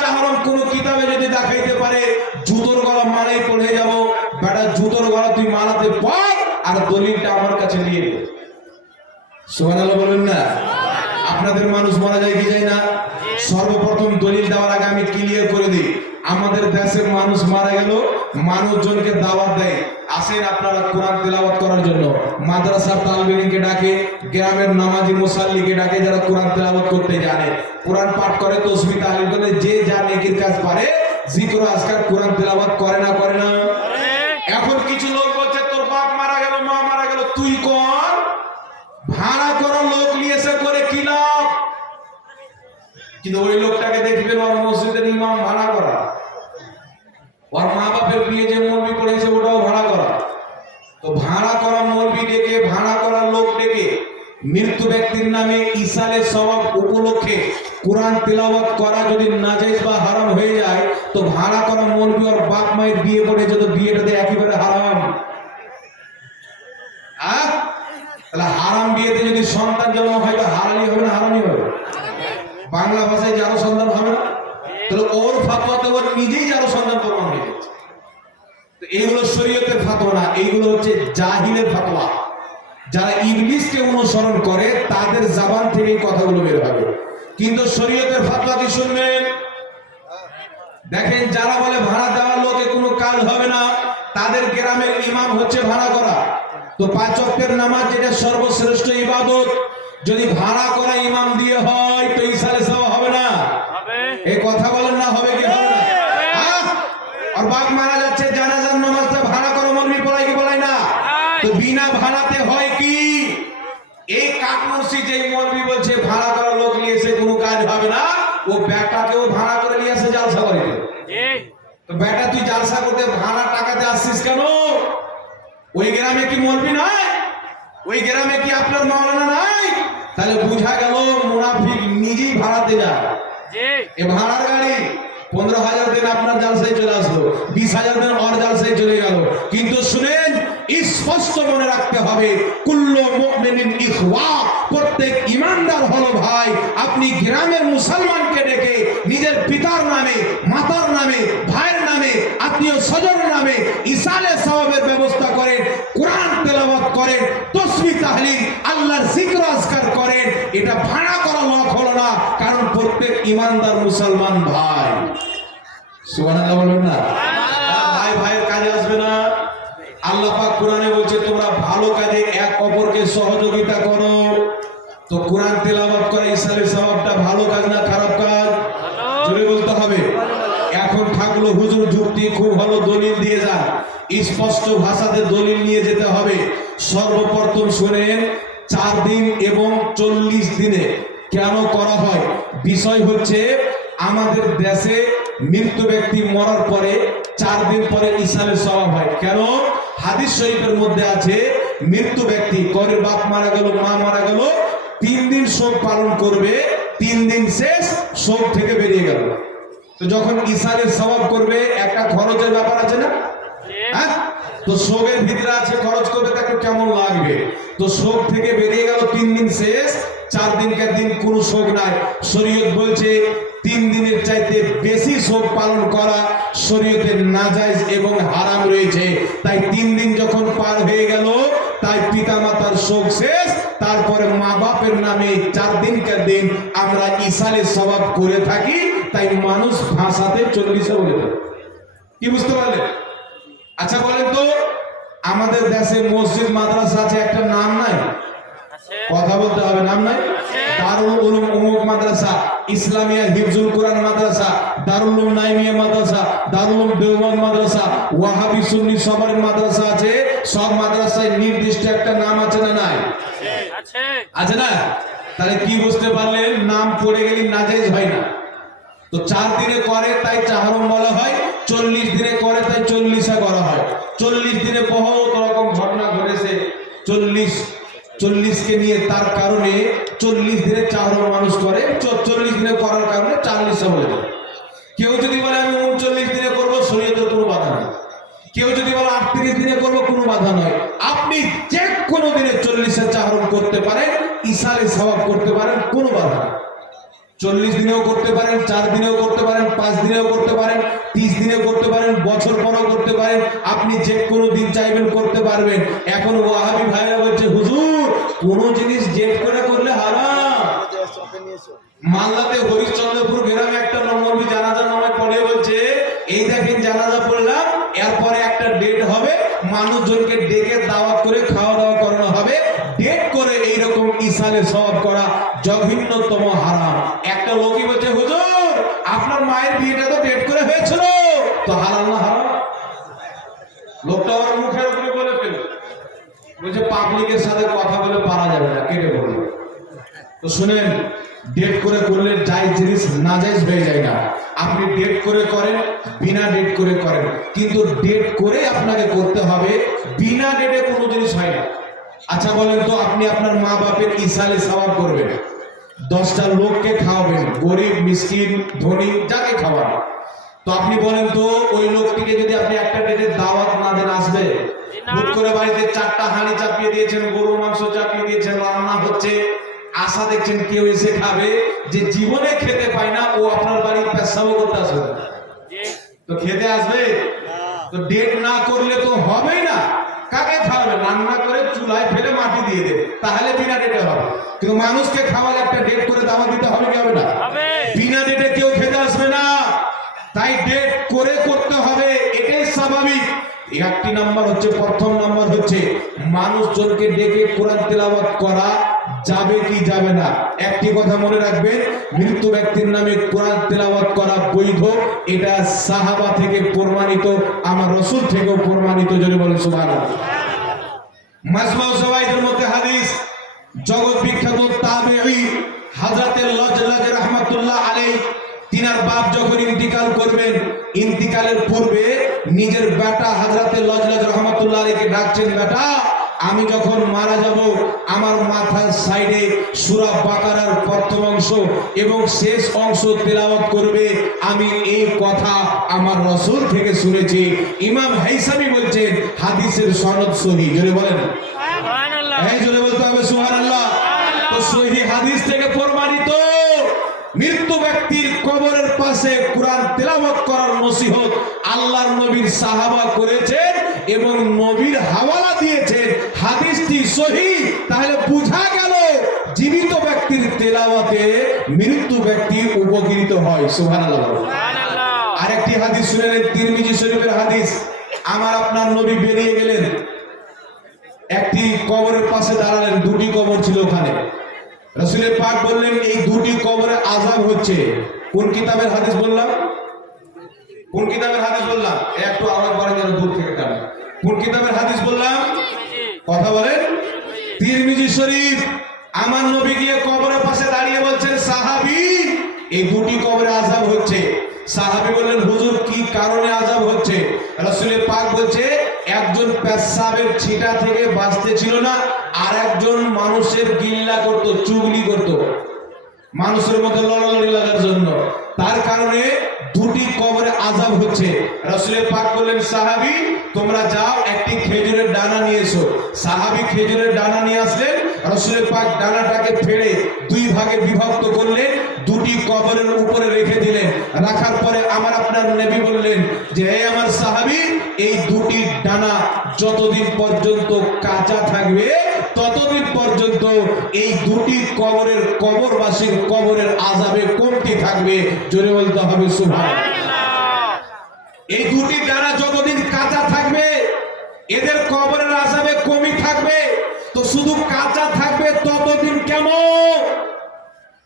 চাহরম কোন কিতাবে যদি দেখাইতে পারে জুতোর গলা মারাই পড়ে যাব, বেটা জুতোর গলা তুই মারাতে পার আর দলিলটা আমার কাছে নিয়ে নে। সুবহানাল্লাহ বলেন না? আপনাদের মানুষ মারা যায় কি যায় না? সর্বপ্রথম দলিল দেওয়ার আগে আমি ক্লিয়ার করে দিই, আমাদের দেশের মানুষ মারা গেল, মানুষজনকে দাওয়াত দেয়, আসেন আপনারা কোরআন তেলাওয়াত করার জন্য। মাদ্রাসার তালবিনকে ডাকে, গ্রামের নামাজি মুসাল্লিকে ডাকে, যারা কোরআন তেলাওয়াত করতে জানে, কোরআন পাঠ করে, তাসবিহ তাহলিল করে, যে যা নেকির কাজ পারে জিকির আজকার কোরআন তেলাওয়াত করে না করে না? এখন কিছু লোক বলছে তোর বাপ মারা গেল, মা মারা গেল, তুই কর। ভাড়া করা লোক নিয়ে এসে করে কি লাভ? কিন্তু ওই লোকটাকে দেখবেন ওর মসজিদের ইমাম ভাড়া করা, ওর মা বাপের বিয়ে যে মৌলবি পড়েছে ওটাও ভাড়া করা। তো ভাড়া করা মৌলবি ডেকে, ভাড়া করা লোক ডেকে মৃত্যু ব্যক্তির নামে ইসালে সওয়াব উপলক্ষে কোরআন তেলাওয়াত করা যদি নাজায়েজ বা হারাম হয়ে যায়, তো ভাড়া করা মৌলবি ওর বাপ মায়ের বিয়ে পড়েছে, তো বিয়েটাতে একেবারে হারাম। তাহলে হারাম বিয়েতে যদি সন্তান জন্ম হয় তো হারালি হবে না হারামি হবে? বাংলা ভাষায় যারো সন্তান হবে না, তাহলে ওর ফাতোয়াতে ওর নিজেই যারো সন্তান প্রমাণ হয়ে যাচ্ছে। তো এইগুলো শরীয়তের ফাতোয়া না, এইগুলো হচ্ছে জাহিলের ফাতোয়া। যারা ইবলিসকে অনুসরণ করে তাদের জবান থেকে এই কথাগুলো বের হবে। কিন্তু শরীয়তের ফাতোয়া কি শুনবেন? দেখেন, যারা বলে ভাড়া দেওয়ার লোকে কোনো কাজ হবে না, তাদের গ্রামের ইমাম হচ্ছে ভাড়া করা। তো 5 ওয়াক্তের নামাজ যেটা সর্বশ্রেষ্ঠ ইবাদত, যদি ভাড়া করা ইমাম দিয়ে হয় তো ইসালে সওয়াব হবে না? এই কথা বলেন না, হবে কি হবে না? আর বাপ মারা যাচ্ছে, জানাজার নামাজটা ভাড়া করা মৌলবি পড়ায় কি পড়ায় না? তো বিনা ভাড়াতে হয় কি? এই কাকমুর্শি যে মৌলবি বলছে ভাড়া করা লোক নিয়ে এসে কোনো কাজ হবে না, ও বেটাকেও ভাড়া করে নিয়ে আসে জালসা করে। তো বেটা তুই জালসা করতে ভাড়া টাকাতে আসছিস কেন? ওই গ্রামে কি মৌলবি নাই? ওই গ্রামে কি আপনার মাওলানা নাই? তাহলে বুঝা গেল মুনাফিক নিজেই ভাড়াতে যায়। এ ভাড়ার গাড়ি 15,000 দিন আপনার জালসায় চলে আসলো, 20,000 দিন ওর জালসায় চলে গেল। কিন্তু শুনেন, স্পষ্ট মনে রাখতে হবে, কুল্লু মুমিনিন ইখওয়া, প্রত্যেক ঈমানদার হলো ভাই। আপনি গ্রামের মুসলমানকে ডেকে নিজের পিতার নামে, মাতার নামে, ভাইয়ের নামে, আত্মীয় স্বজনের নামে ইসালে সওয়াবের ব্যবস্থা করেন, কোরআন তেলাওয়াত করেন, তাসবিহ তাহলিল, আল্লাহর জিকির আজকার করেন। এটা ভাড়া করা লোক হলো না, কারণ প্রত্যেক ঈমানদার মুসলমান ভাই। সুবহানাল্লাহ বলেন না? ভাই ভাইয়ের কাজে আসবে না? আল্লাহ পাক কোরআনে বলছে তোমরা ভালো কাজে এক অপরকে সহযোগিতা করো। তো কোরআন তেলাওয়াত করা ইসালে সওয়াবটা ভালো কাজ না খারাপ কাজ? জোরে বলতে হবে। এখন থাকলো হুজুর যুক্তি খুব ভালো, দলিল দিয়ে যান, স্পষ্ট ভাষাতে দলিল নিয়ে যেতে হবে। সর্বপ্রথম শুনেন, 4 দিন এবং 40 দিনে কেন করা হয়? বিষয় হচ্ছে আমাদের দেশে মৃত্যু ব্যক্তি মরার পরে 4 দিন পরে ইসালে সওয়াব হয়। কেন? হাদিস শরীফের মধ্যে আছে, মৃত্যু ব্যক্তি করে বাপ মারা গেল, মা মারা গেল, 3 দিন শোক পালন করবে, 3 দিন শেষ, শোক থেকে বেরিয়ে গেল। তো যখন ইসালে সওয়াব করবে একটা খরচের ব্যাপার আছে না? হ্যাঁ, তো শোকের ভিতরে আছে খরচ করবে, তাকে কেমন লাগবে? তো শোক থেকে বেরিয়ে গেল, 3 দিন শেষ, 4 দিনকার দিন কোনো শোক নাই। শরীয়ত বলছে 3 দিনের চাইতে বেশি শোক পালন করা শরীয়তে নাজায়েজ এবং হারাম রয়েছে। তাই 3 দিন যখন পার হয়ে গেল, তাই পিতামাতার শোক শেষ, তারপরে মা বাপের নামে 4 দিনকার দিন আমরা ইসালে সওয়াব করে থাকি। তাই মানুষ ভাষাতে 40 বলে দেয়। কি বুঝতে পারলেন? আচ্ছা বলেন তো, আমাদের দেশে মসজিদ মাদ্রাসা আছে, একটা নাম নাই? কথা বলতে হবে, নাম নাই? দারুল উলুম উমুক মাদ্রাসা, ইসলামিয়া হিফজুল কোরআন মাদ্রাসা, দারুল উলুম নাইমিয়া মাদ্রাসা, দারুল উলুম দেওবন্দ মাদ্রাসা, ওয়াহাবি সুন্নি সবার মাদ্রাসা আছে। সব মাদ্রাসায় নির্দিষ্ট একটা নাম আছে না নাই? আছে না? তাহলে কি বুঝতে পারলেন? নাম পড়ে গেলে নাজায়েজ হয় না। তো 4 দিনে করে তাই চাহরম বলা হয়, 40 দিনে করে তাই 40 করা হয়। 40 দিনে বহুত রকম ঘটনা ঘটেছে। 40 কে নিয়ে, তার কারণে 40 দিনে চাহরম মানুষ করে, 40 দিনে করার কারণে 40 বলে দেয়। কেউ যদি বলে আমি 39 দিনে করবো, শরীয়তের কোনো বাধা নেই। কেউ যদি বলে 38 দিনে করবো, কোনো বাধা নয়। আপনি যে কোনো দিনে 40 চাহরম করতে পারেন, ইসালে সওয়াব করতে পারেন, কোনো বাধা নেই। 40 দিনেও করতে পারেন, 4 দিনেও করতে পারেন, 5 5 দিনেও করতে পারেন, 30 দিনেও করতে পারেন, বছর পরও করতে পারেন, আপনি যে কোনো দিন চাইবেন করতে পারবেন। এখন ওয়াহাবি ভাইরা বলছে হুজুর কোন জিনিস ডেট করে করলে হারাম। মালদাতে হরিশ্চন্দ্রপুর গ্রামে একটা মৌলবি জানাজা নামাজ পড়ে বলছে এই দেখেন জানাজা পড়লাম, এরপরে একটা ডেট হবে, মানুষজনকে ডেকে দাওয়াত করে খাওয়া দাওয়া করানো হবে, ডেট করে এইরকম ইসালে সওয়াব করা জঘন্যতম হারাম। একটা লোকই বলছে হুজুর আপনার মায়ের বিয়েটা তো ডেট করে হয়েছিল, তো হালাল না হারাম? লোকটা ওর মুখের উপরে বলে ফেল, বলছে পাবলিকের সাথে কথা বলে পারা যাবে না, কেটে বলল। তো শুনেন, ডেট করে করলে জায়েজ জিনিস নাজায়েজ হয়ে যায় না। আপনি ডেট করে করেন, বিনা ডেট করে করেন, কিন্তু ডেট করে আপনাকে করতে হবে, বিনা ডেটে কোনো জিনিস হয় না। আচ্ছা বলেন তো, আপনি আপনার মা বাপের ইসালে সওয়াব করবেন, 10টা লোককে খাওয়াবেন, গরিব মিসকিন ধনী যাকে খাওয়ান, তো আপনি বলেন তো ওই লোকটিকে যদি আপনি একটা ডেটে দাওয়াত না দেন আসবে? হুট করে বাড়িতে 4টা হাঁড়ি চাপিয়ে দিয়েছেন, গরুর মাংস চাপিয়ে দিয়েছেন, রান্না হচ্ছে, আশা দেখছেন কেউ এসে খাবে, যে জীবনে খেতে পায় না ও আপনার বাড়ির পেশাবো করতে আসবে, তো খেতে আসবে? তো ডেট না করলে তো হবেই না। কাকে খাওয়াবে? রান্না করে চুলায় ফেলে মাটি দিয়ে দেবে, তাহলে বিনা ডেটে হবে। কিন্তু মানুষকে খাওয়ালে একটা ডেট করে দাওয়াত দিতে হবে কি হবে না? বিনা ডেটে কেউ খেতে আসবে না, তাই ডেট করে করতে হবে, এটাই স্বাভাবিক। একটি নাম্বার হচ্ছে, প্রথম নাম্বার হচ্ছে মানুষজনকে ডেকে কোরআন তেলাওয়াত করা যাবে কি যাবে না। একটি কথা মনে রাখবেন, মৃত্যু ব্যক্তির নামে কোরআন তেলাওয়াত করা বৈধ, এটা সাহাবা থেকে প্রমাণিত, আমার রাসূল থেকেও প্রমাণিত। জোরে বলেন সুবহানাল্লাহ। মাজমাউ যাওয়াইদের মধ্যে হাদিস, জগৎ বিখ্যাত তাবেঈ হযরতে লজলজ রাহমাতুল্লাহ আলাইহি, তিনার বাপ যখন ইন্তিকাল করবেন, ইন্তিকালের পূর্বে নিজের বেটা হযরতে লজলজ রাহমাতুল্লাহ আলাইহিকে ডাকছেন, বেটা আমি যখন মারা যাব আমার মাথার সাইডে সূরা বাকারার প্রথম অংশ এবং শেষ অংশ তেলাওয়াত করবে, আমি এই কথা আমার রাসূল থেকে শুনেছি। ইমাম হাইসামি বলছেন হাদিসের সনদ সহিহ। জোরে বলেন সুবহানাল্লাহ। এই জোরে বলতে হবে সুবহানাল্লাহ। তো সহিহ হাদিস থেকে প্রমাণিত, মৃত্যু ব্যক্তির কবরের পাশে কোরআন তেলাওয়াত করার নসিহত আল্লাহর নবীর সাহাবা করেছেন এবং নবীর হাওয়ালা দিয়েছেন, হাদিসটি সহিহ। তাহলে বোঝা গেল জীবিত ব্যক্তির তেলাওয়াতে মৃত্যু ব্যক্তি উপকৃত হয়। সুবহানাল্লাহ। আরেকটি হাদিস শুনেন, তিরমিজি শরীফের হাদিস। আমার আপনার নবী বেরিয়ে গেলেন, একটি কবরের পাশে দাঁড়ালেন, 2টি কবর ছিল ওখানে। রাসূল পাক বললেন এই 2টি কবরে আযাব হচ্ছে। কোন কিতাবের হাদিস বললাম? কোন কিতাবের হাদিস বললাম? একটু আওয়াজ বাড়ান যেন দূর থেকে কানে। কোন কিতাবের হাদিস বললাম? কথা বলেন। তিরমিজি শরীফ। আমার নবী গিয়ে কবরের পাশে দাঁড়িয়ে বলছেন, সাহাবী এই 2টি কবরে আযাব হচ্ছে। সাহাবী বললেন, হুজুর কি কারণে আযাব হচ্ছে? রাসূল পাক বলছে, একজন পেশাবের ছিটা থেকে বাঁচতে ছিল না, আর একজন মানুষের গিল্লা করত, চুগলি করত, মানুষের মধ্যে লড়ালড়ি লাগার জন্য, তার কারণে 2টি কবরে আযাব হচ্ছে। রাসূল পাক বললেন, সাহাবী তোমরা যাও একটি খেজুরের ডানা নিয়ে এসো। সাহাবী খেজুরের ডানা নিয়ে আসলেন, রাসূল পাক ডানাটাকে ফেড়ে 2 ভাগে বিভক্ত করলেন, 2টি কবরের উপরে রেখে দিলেন। রাখার পরে আমার আপনার নবী বললেন যে হে আমার সাহাবী, এই 2টি ডানা যতদিন পর্যন্ত কাঁচা থাকবে ততদিন পর্যন্ত এই 2টি কবরের কবরবাসীর কবরের আযাবে কমতি থাকবে। জোরে বলতে হবে সুবহানাল্লাহ। এই 2টি ডানা যতদিন কাঁচা থাকবে এদের কবরের আযাবে কমই থাকবে। তো শুধু কাঁচা থাকবে ততদিন কেন,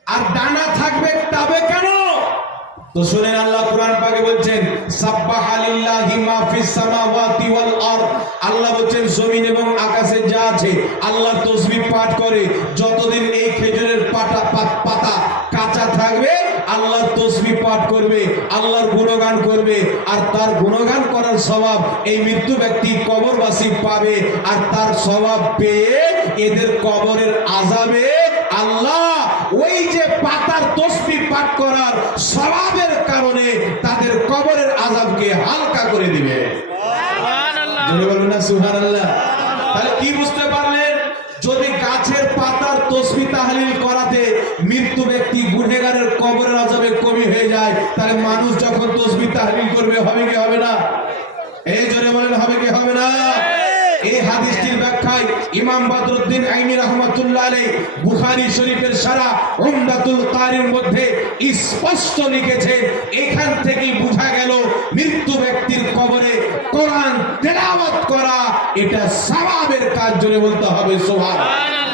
আর ডানা থাকবে তবে কেন? তো শুনেন, আল্লাহ কুরআন পাকে বলছেন, সাব্বাহা লিল্লাহি মা ফিস সামাওয়াতি ওয়াল আরদ। আল্লাহ বলছেন জমিন এবং আকাশে যা আছে আল্লাহর তাসবিহ পাঠ করে, যতদিন এই খেজুরের পাতা কাঁচা থাকবে আল্লাহর তাসবিহ পাঠ করবে, আল্লাহর গুণগান করবে, আর তার গুণগান করার সওয়াব এই মৃত্যু ব্যক্তি কবরবাসী পাবে। আর তার সওয়াব পেয়ে এদের কবরের আযাবে আল্লাহ ওই যে পাতার তাসবিহ পাঠ করার সওয়াবের কারণে তাদের কবরের আযাবকে হালকা করে দিবে। সুবহানাল্লাহ। জোরে বলুন না সুবহানাল্লাহ। তাহলে কি বুঝতে পারলেন? যদি গাছের পাতার তাসবিহ তাহলিল করাতে মৃত্যু ব্যক্তি গুনাহগারের কবরের আযাবে কমি হয়ে যায়, যায়, তাহলে মানুষ যখন তাসবিহ তাহলিল করবে হবে কি হবে না? এই জোরে বলেন হবে কি হবে না? এই হাদিসটির ব্যাখ্যায় ইমাম বদরুদ্দিন আইনি রাহমাতুল্লাহ আলাইহি বুখারী শরীফের সারা উমদাতুল কারির মধ্যে স্পষ্ট লিখেছে, এখান থেকেই বোঝা গেল মৃত্যু ব্যক্তির কবরে কোরআন তেলাওয়াত করা এটা সওয়াবের কাজ। জোরে বলতে হবে সুবহানাল্লাহ।